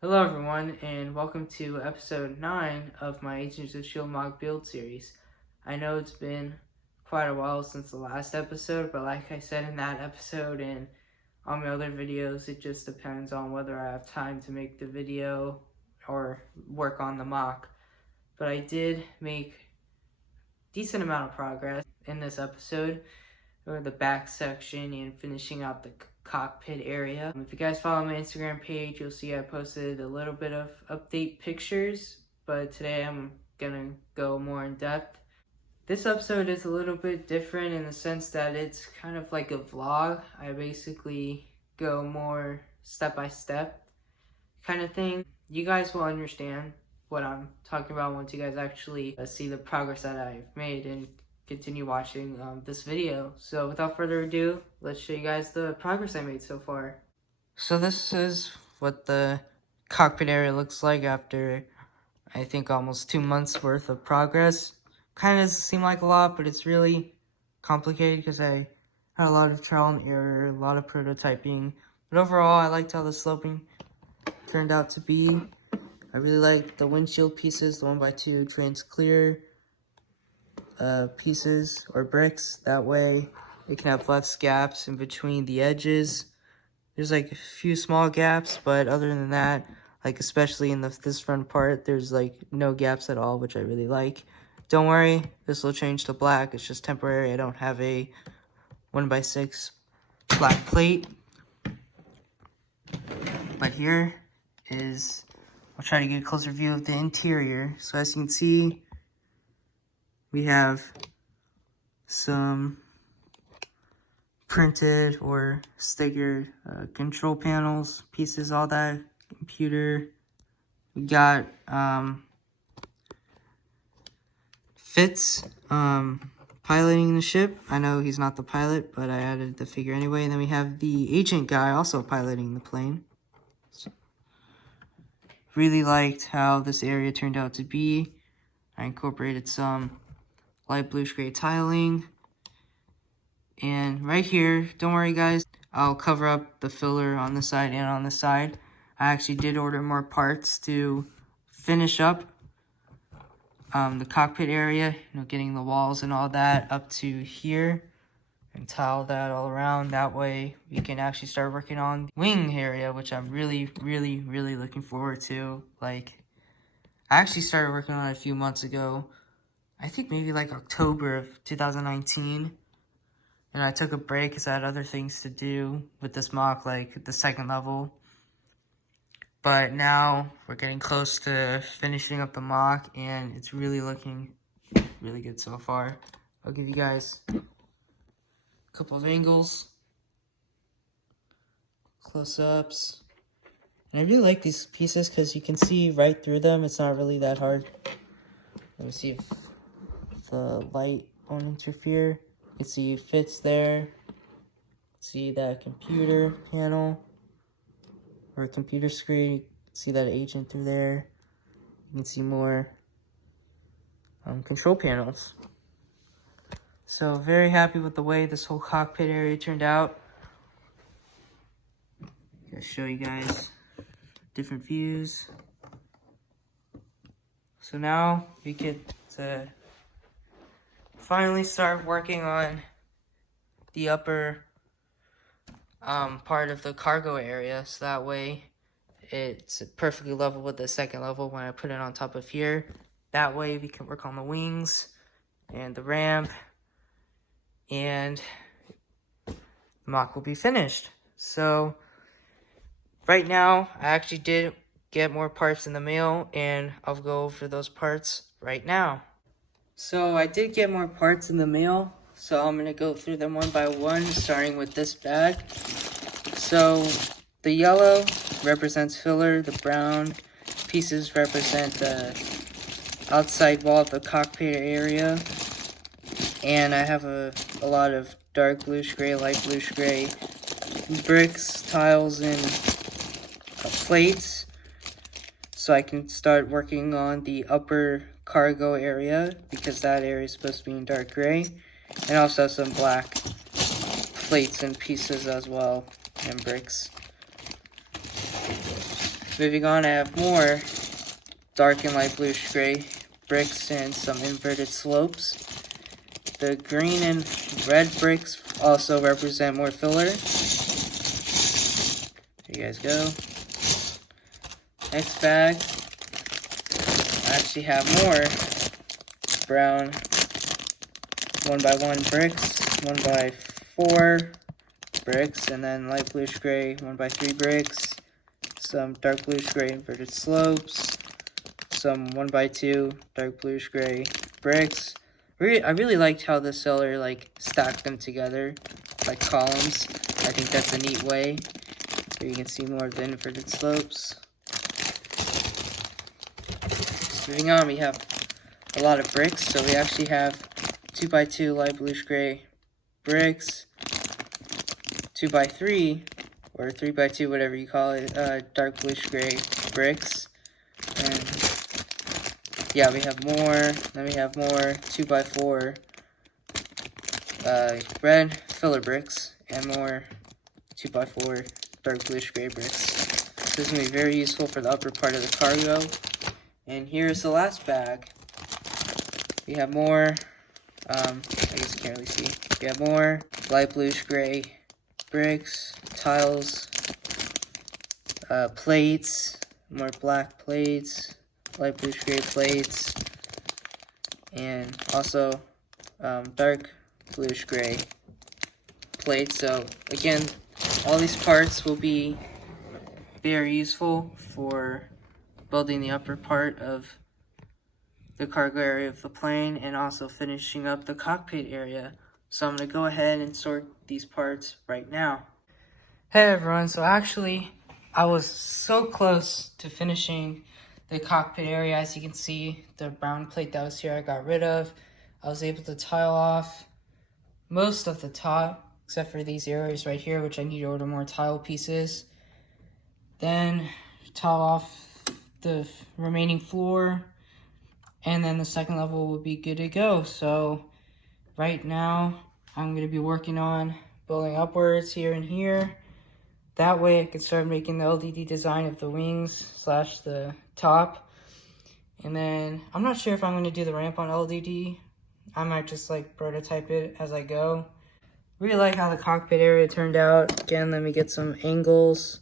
Hello everyone, and welcome to episode 9 of my Agents of S.H.I.E.L.D. mock build series. I know it's been quite a while since the last episode, but like I said in that episode and on my other videos, it just depends on whether I have time to make the video or work on the mock. But I did make a decent amount of progress in this episode, or the back section and finishing out the cockpit area. If you guys follow my Instagram page, you'll see I posted a little bit of update pictures, but today I'm gonna go more in depth. This episode is a little bit different in the sense that it's kind of like a vlog. I basically go more step by step kind of thing. You guys will understand what I'm talking about once you guys actually see the progress that I've made and continue watching this video. So without further ado, let's show you guys the progress I made so far. So this is what the cockpit area looks like after I think almost 2 months worth of progress. Kind of doesn't seem like a lot, but it's really complicated because I had a lot of trial and error, a lot of prototyping. But overall, I liked how the sloping turned out to be. I really like the windshield pieces, the 1x2 trans clear pieces or bricks. That way it can have less gaps in between the edges. There's like a few small gaps, but other than that, like especially in this front part, there's like no gaps at all, which I really like. Don't worry, this will change to black. It's just temporary. I don't have a 1x6 black plate. But here is, I'll try to get a closer view of the interior. So as you can see, we have some printed or stickered control panels, pieces, all that, computer. We got Fitz piloting the ship. I know he's not the pilot, but I added the figure anyway. And then we have the agent guy also piloting the plane. So, really liked how this area turned out to be. I incorporated some light bluish gray tiling. And right here, don't worry guys, I'll cover up the filler on the side and on the side. I actually did order more parts to finish up the cockpit area, getting the walls and all that up to here and tile that all around. That way we can actually start working on the wing area, which I'm really looking forward to. Like, I actually started working on it a few months ago. I think maybe like October of 2019. And I took a break because I had other things to do with this mock, like the second level. But now we're getting close to finishing up the mock, and it's really looking really good so far. I'll give you guys a couple of angles, close-ups. And I really like these pieces because you can see right through them. It's not really that hard. Let me see if the light won't interfere. You can see Fitz there. See that computer panel or computer screen. You can see that agent through there. You can see more control panels. So very happy with the way this whole cockpit area turned out. I'll show you guys different views. So now we get to finally start working on the upper part of the cargo area, so that way it's perfectly level with the second level when I put it on top of here. That way we can work on the wings and the ramp, and the mock will be finished. So right now I actually did get more parts in the mail, and I'll go over those parts right now. So I did get more parts in the mail, so I'm going to go through them one by one, starting with this bag. So the yellow represents filler, the brown pieces represent the outside wall of the cockpit area, and I have a lot of dark bluish gray, light bluish gray bricks, tiles, and plates, so I can start working on the upper cargo area, because that area is supposed to be in dark gray, and also some black plates and pieces as well, and bricks. Moving on, I have more dark and light bluish gray bricks and some inverted slopes. The green and red bricks also represent more filler. There you guys go. Next bag, I actually have more brown 1x1 bricks, 1x4 bricks, and then light bluish gray 1x3 bricks, some dark bluish gray inverted slopes, some 1x2 dark bluish gray bricks. I really liked how the seller stacked them together like columns. I think that's a neat way. Here you can see more of the inverted slopes. So moving on, we have a lot of bricks. So we actually have 2x2 light bluish gray bricks, 2x3 or 3x2, whatever you call it, dark bluish gray bricks. And yeah, we have more. Then we have more 2x4 red filler bricks and more 2x4 dark bluish gray bricks. This is going to be very useful for the upper part of the cargo. And here's the last bag. We have more, I guess you can't really see. We have more light bluish gray bricks, tiles, plates, more black plates, light bluish gray plates, and also dark bluish gray plates. So again, all these parts will be very useful for building the upper part of the cargo area of the plane and also finishing up the cockpit area. So I'm going to go ahead and sort these parts right now. Hey everyone, so actually I was so close to finishing the cockpit area. As you can see, the brown plate that was here I got rid of. I was able to tile off most of the top except for these areas right here, which I need to order more tile pieces. Then tile off the remaining floor, and then the second level will be good to go. So right now I'm going to be working on building upwards here and here. That way I can start making the LDD design of the wings / the top. And then I'm not sure if I'm going to do the ramp on LDD. I might just prototype it as I go. Really like how the cockpit area turned out. Again, let me get some angles.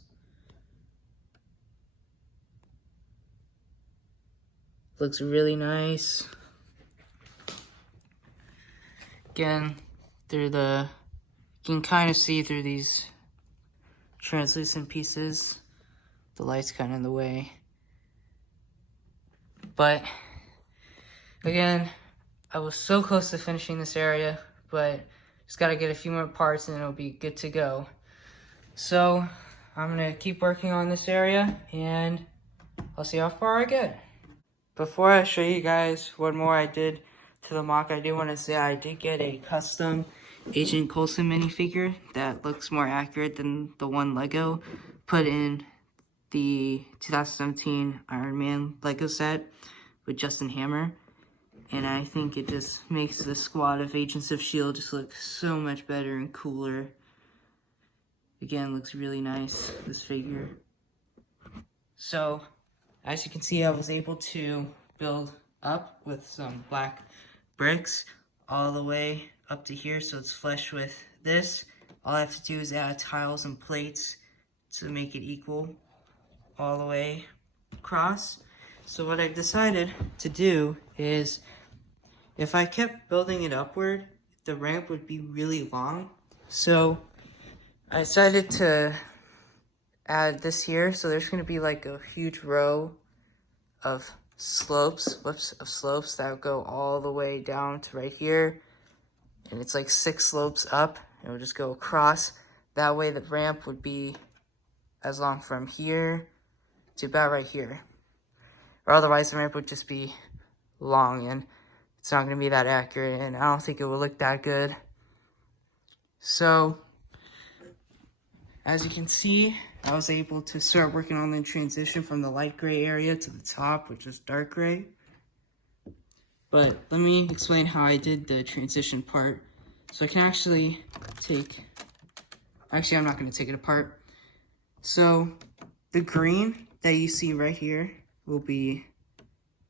Looks really nice. Again, you can kind of see through these translucent pieces. The light's kind of in the way. But again, I was so close to finishing this area, but just gotta get a few more parts and it'll be good to go. So I'm gonna keep working on this area and I'll see how far I get. Before I show you guys what more I did to the mock, I do want to say I did get a custom Agent Coulson minifigure that looks more accurate than the one Lego put in the 2017 Iron Man Lego set with Justin Hammer. And I think it just makes the squad of Agents of S.H.I.E.L.D. just look so much better and cooler. Again, looks really nice, this figure. So as you can see, I was able to build up with some black bricks all the way up to here, so it's flush with this. All I have to do is add tiles and plates to make it equal all the way across. So what I've decided to do is, if I kept building it upward, the ramp would be really long. So I decided to add this here. So there's going to be a huge row of slopes that would go all the way down to right here. And it's 6 slopes up, and it would just go across. That way the ramp would be as long from here to about right here. Or otherwise the ramp would just be long, and it's not going to be that accurate, and I don't think it will look that good. So as you can see, I was able to start working on the transition from the light gray area to the top, which is dark gray. But let me explain how I did the transition part. So I can actually I'm not going to take it apart. So the green that you see right here will be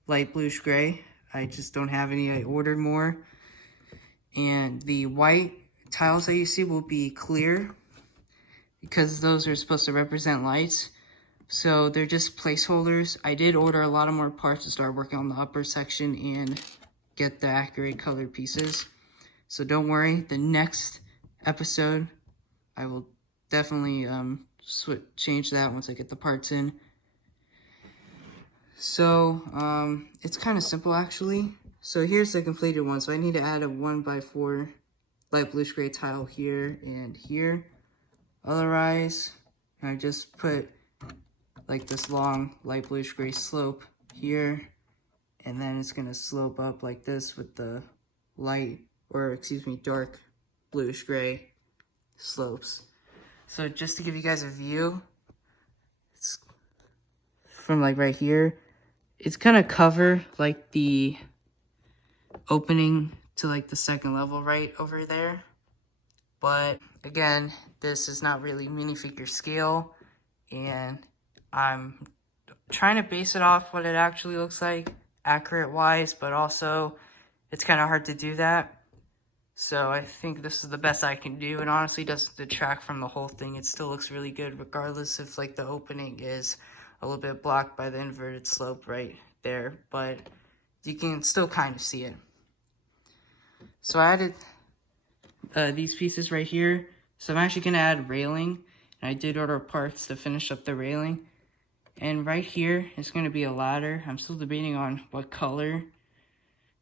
light bluish gray. I just don't have any. I ordered more. And the white tiles that you see will be clear because those are supposed to represent lights. So they're just placeholders. I did order a lot of more parts to start working on the upper section and get the accurate colored pieces. So don't worry, the next episode, I will definitely change that once I get the parts in. So, it's kind of simple actually. So here's the completed one. So I need to add a 1x4 light bluish gray tile here and here. Otherwise, I just put like this long light bluish gray slope here. And then it's gonna slope up like this with the dark bluish gray slopes. So just to give you guys a view, it's from like right here, it's gonna cover like the opening to like the second level right over there. But again, this is not really minifigure scale, and I'm trying to base it off what it actually looks like, accurate wise, but also it's kind of hard to do that. So I think this is the best I can do. It honestly doesn't detract from the whole thing. It still looks really good regardless if like the opening is a little bit blocked by the inverted slope right there, but you can still kind of see it. So I added these pieces right here. So I'm actually gonna add railing, and I did order parts to finish up the railing. And right here is gonna be a ladder. I'm still debating on what color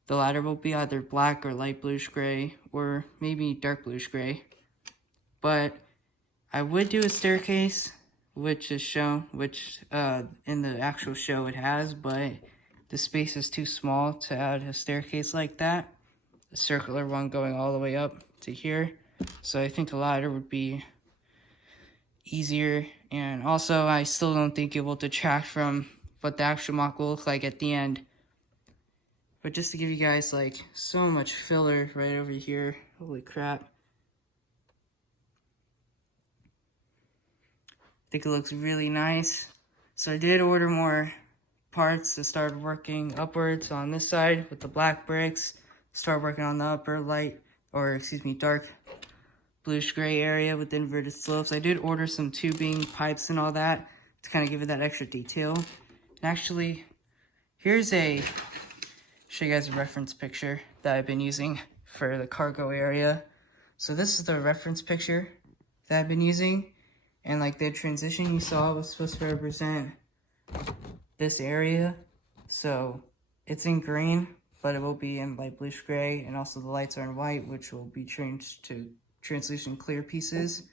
the ladder will be, either black or light bluish gray, or maybe dark bluish gray. But I would do a staircase, which is shown, in the actual show it has, but the space is too small to add a staircase like that. A circular one going all the way up to here. So I think a ladder would be easier, and also I still don't think it will detract from what the actual mock will look like at the end. But just to give you guys like so much filler right over here, holy crap. I think it looks really nice. So I did order more parts to start working upwards on this side with the black bricks, start working on the upper dark bluish gray area with the inverted slopes. I did order some tubing, pipes, and all that to kind of give it that extra detail. And actually, here's show you guys a reference picture that I've been using for the cargo area. So this is the reference picture that I've been using, and like the transition you saw was supposed to represent this area. So it's in green, but it will be in light bluish gray, and also the lights are in white, which will be changed to translucent clear pieces.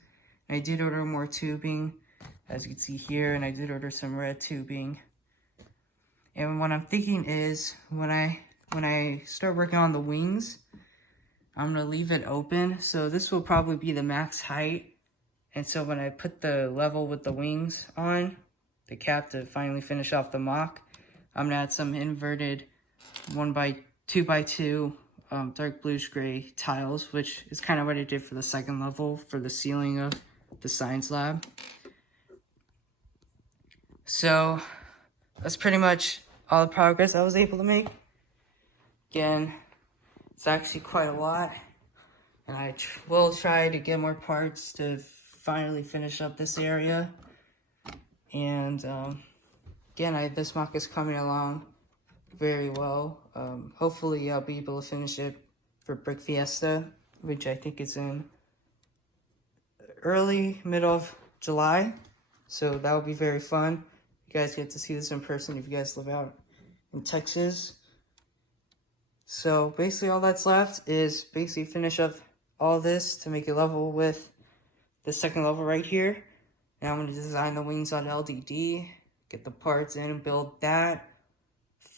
And I did order more tubing, as you can see here, and I did order some red tubing. And what I'm thinking is, when I start working on the wings, I'm gonna leave it open. So this will probably be the max height. And so when I put the level with the wings on, the cap to finally finish off the mock, I'm gonna add some inverted 2x2 dark bluish gray tiles, which is kind of what I did for the second level for the ceiling of the science lab. So that's pretty much all the progress I was able to make. Again, it's actually quite a lot, and I will try to get more parts to finally finish up this area. And again, this mock is coming along very well. Hopefully I'll be able to finish it for Brick Fiesta, which I think is in middle of July. So that will be very fun. You guys get to see this in person if you guys live out in Texas. So basically all that's left is basically finish up all this to make it level with the second level right here. And I'm going to design the wings on LDD, get the parts in and build that.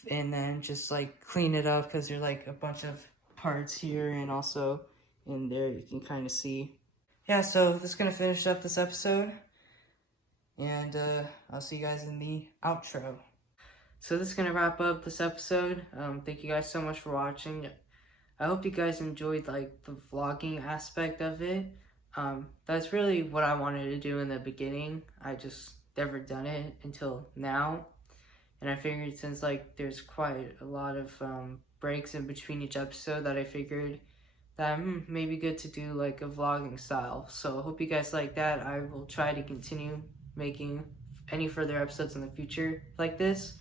And then just like clean it up because there's like a bunch of parts here and also in there you can kind of see. Yeah, so this is going to finish up this episode. And I'll see you guys in the outro. So this is going to wrap up this episode. Thank you guys so much for watching. I hope you guys enjoyed like the vlogging aspect of it. That's really what I wanted to do in the beginning. I just ever done it until now. And I figured since like there's quite a lot of breaks in between each episode, that I figured that may be good to do like a vlogging style. So I hope you guys like that. I will try to continue making any further episodes in the future like this.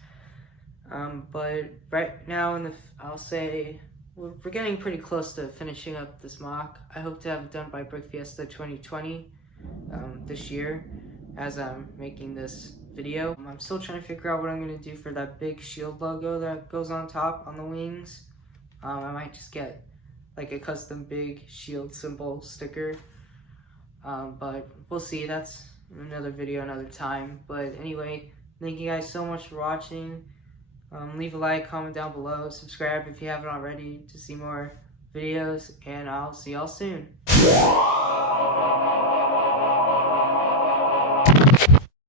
But right now I'll say we're getting pretty close to finishing up this mock. I hope to have it done by Brick Fiesta 2020 this year as I'm making this video. I'm still trying to figure out what I'm going to do for that big S.H.I.E.L.D logo that goes on top on the wings. I might just get like a custom big S.H.I.E.L.D symbol sticker. But we'll see. That's another video another time. But anyway, thank you guys so much for watching. Leave a like, comment down below, subscribe if you haven't already to see more videos, and I'll see y'all soon.